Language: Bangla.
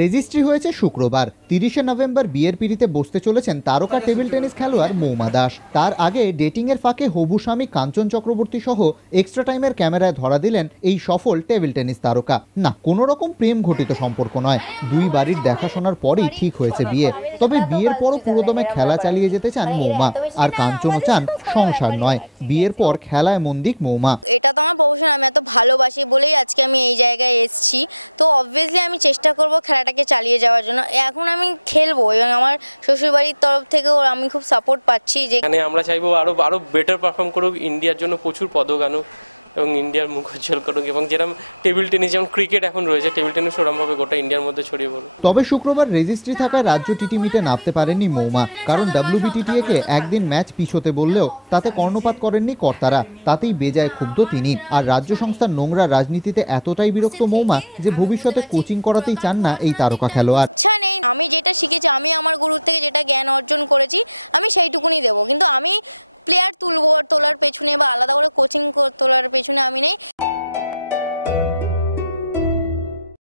রেজিস্ট্রি হয়েছে শুক্রবার। 30শে নভেম্বর বিয়ের পিড়িতে বসতে চলেছেন তারকা টেবিল টেনিস খেলোয়াড় মৌমা দাস। তার আগে ডেটিংয়ের ফাঁকে হবু স্বামী কাঞ্চন চক্রবর্তী সহ এক্সট্রা টাইমের ক্যামেরায় ধরা দিলেন এই সফল টেবিল টেনিস তারকা। না, কোনো রকম প্রেম ঘটিত সম্পর্ক নয়, দুই বাড়ির দেখাশোনার পরেই ঠিক হয়েছে বিয়ে। তবে বিয়ের পরও পুরোদমে খেলা চালিয়ে যেতে চান মৌমা, আর কাঞ্চনও চান সংসার নয়, বিয়ের পর খেলায় মন দিক মৌমা। তবে শুক্রবার রেজিস্ট্রি থাকায় রাজ্য টিটি মিটে নামতে পারেননি মৌমা, কারণ WBTTA-কে একদিন ম্যাচ পিছোতে বললেও তাতে কর্ণপাত করেননি কর্তারা। তাতেই বেজায় ক্ষুব্ধ তিনি। আর রাজ্য সংস্থার নোংরা রাজনীতিতে এতটাই বিরক্ত মৌমা যে ভবিষ্যতে কোচিং করাতেই চান না এই তারকা খেলোয়াড়।